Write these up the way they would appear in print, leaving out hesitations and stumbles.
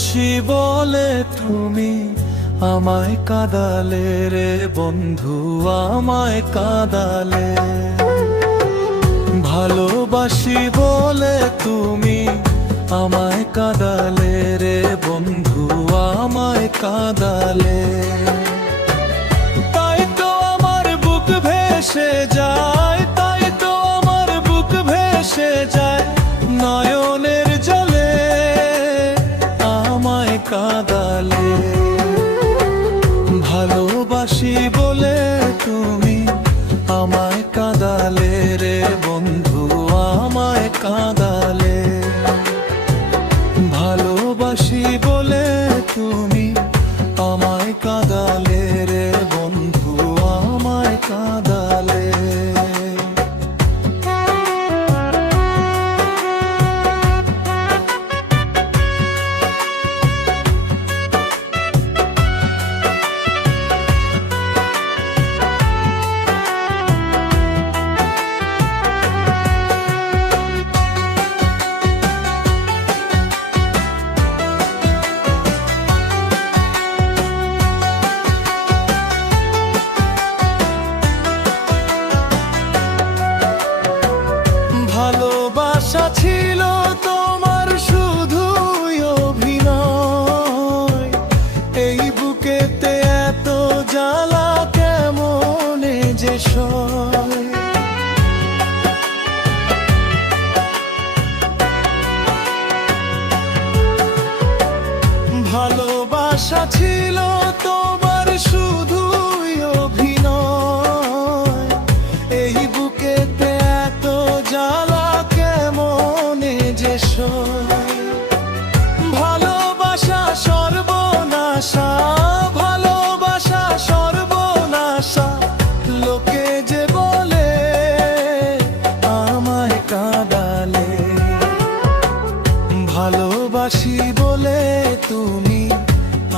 ভালোবাসি বলে তুমি আমায় কাঁদালে রে বন্ধু, আমায় কাঁদালে। ভালোবাসি বলে তুমি আমায় কাঁদালে রে বন্ধু, আমায় কাঁদালে। তাই তো আমার বুক ভেসে যায়, তাই তো আমার বুক ভেসে যায় নয়নের জলে আমায় কাঁদালে। ভালোবাসি বলে তুমি আমায় কাঁদালে রে বন্ধু, আমায় কাঁদালে। ভালোবাসি বলে তুমি আমায় কাঁদালে রে বন্ধু, আমায় কাঁদালে। ভালোবাসা ছিল তোমার শুধুই অভিনয়, এই বুকেতে এত জ্বালা কেমনে যে সয়। ভালোবাসা ছিল তোমার শুধুই অভিনয়, এই বুকেতে এত জ্বালা কেমনে যে সয়। ভালোবাসা সর্বনাশা, ভালোবাসা সর্বনাশা, লোকে যে বলে আমায় কাঁদালে। ভালোবাসি বলে তুমি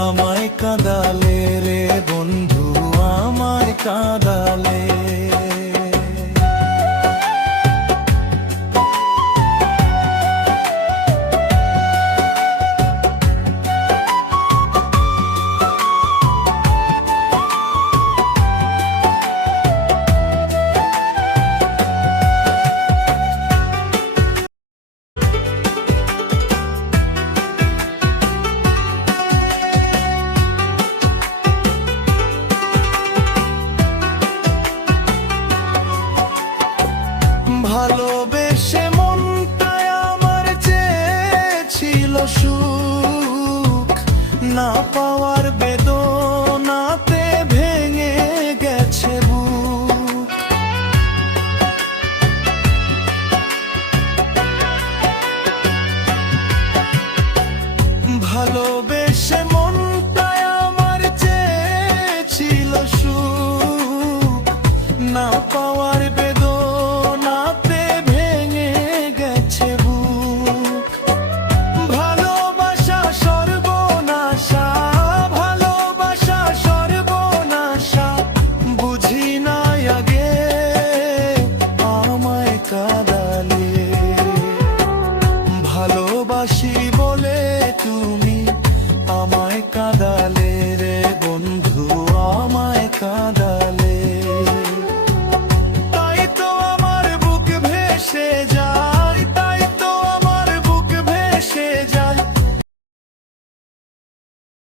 আমায় কাঁদালে রে বন্ধু, আমায় কাঁদালে।